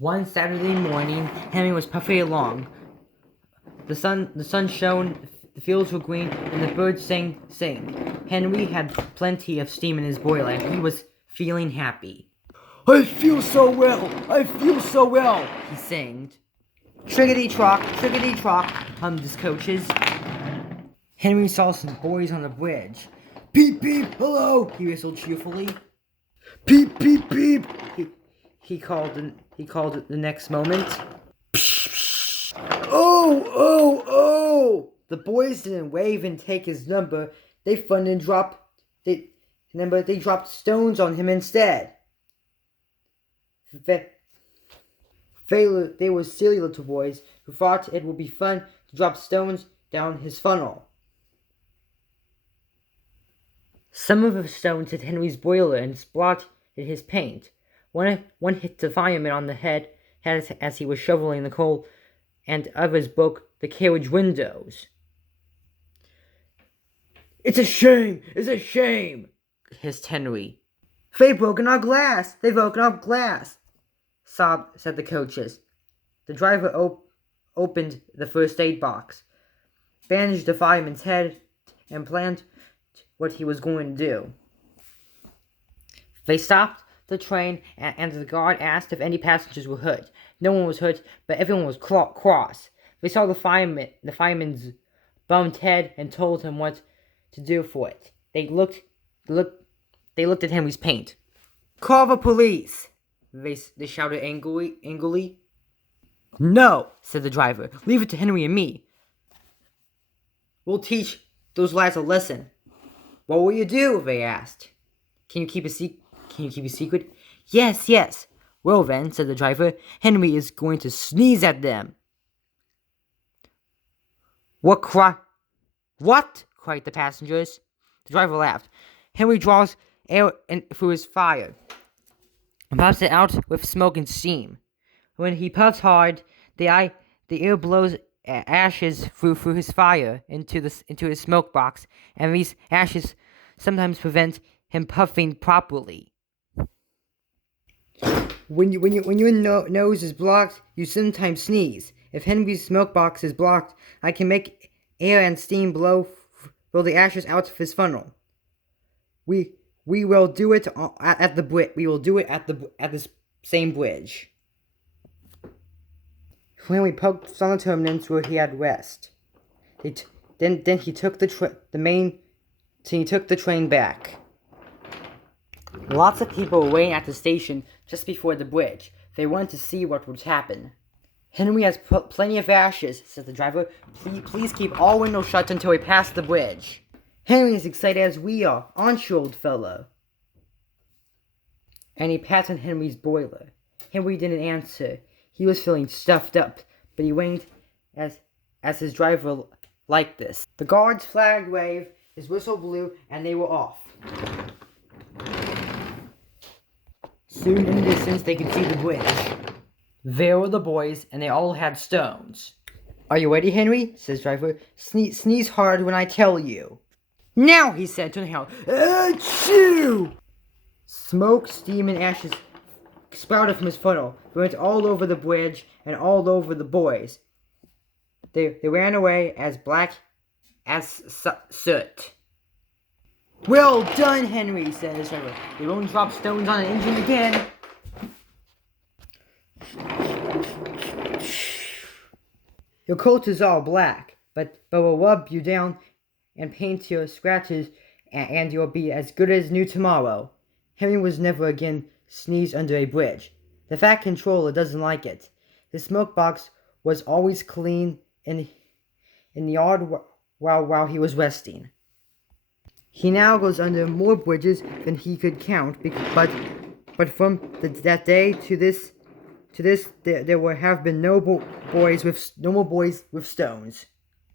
One Saturday morning, Henry was puffing along. The sun shone, the fields were green, and the birds sang. Henry had plenty of steam in his boiler, and he was feeling happy. I feel so well! I feel so well! He sang. Triggity-trock, hummed his coaches. Henry saw some boys on the bridge. Peep, peep, hello! He whistled cheerfully. Peep, peep, peep! He called the next moment. Oh, oh, oh! The boys didn't wave and take his number. They fun and they dropped stones on him instead. They were silly little boys who thought it would be fun to drop stones down his funnel. Some of the stones hit Henry's boiler and splotted his paint. One hit the fireman on the head as he was shoveling the coal, and others broke the carriage windows. It's a shame! It's a shame! Hissed Henry. They've broken our glass! They've broken our glass! Said the coaches. The driver opened the first aid box, bandaged the fireman's head, and planned what he was going to do. They stopped the train, and the guard asked if any passengers were hurt. No one was hurt, but everyone was cross. They saw the fireman's bumped head and told him what to do for it. They looked at Henry's paint. Call the police! They shouted angrily. No, said the driver. Leave it to Henry and me. We'll teach those lads a lesson. What will you do? They asked. Can you keep a secret? Yes. Well then, said the driver, Henry is going to sneeze at them. What? Cried the passengers. The driver laughed. Henry draws air through his fire and puffs it out with smoke and steam. When he puffs hard, the air blows ashes through his fire into his smoke box, and these ashes sometimes prevent him puffing properly. When your nose is blocked, you sometimes sneeze. If Henry's smoke box is blocked, I can make air and steam blow the ashes out of his funnel. We will do it at the bridge. We will do it at the same bridge. When we poked on the terminus where he had rest, then he took the train back. Lots of people were waiting at the station just before the bridge. They wanted to see what would happen. Henry has plenty of ashes, said the driver. Please keep all windows shut until we pass the bridge. Henry is excited as we are, aren't you, old fellow? And he patted Henry's boiler. Henry didn't answer. He was feeling stuffed up, but he winked as his driver liked this. The guard's flag waved, his whistle blew, and they were off. Soon in the distance, they could see the bridge. There were the boys, and they all had stones. Are you ready, Henry? Says the driver. Sneeze hard when I tell you. Now, he said, turning out. Achoo! Smoke, steam, and ashes spouted from his funnel. They went all over the bridge and all over the boys. They ran away as black as soot. Well done, Henry, said his driver. We won't drop stones on an engine again. Your coat is all black, but we'll rub you down and paint your scratches, and you'll be as good as new tomorrow. Henry was never again sneezed under a bridge. The Fat Controller doesn't like it. His smoke box was always clean in the yard while he was resting. He now goes under more bridges than he could count, but from that day to this, there have been no more boys with stones.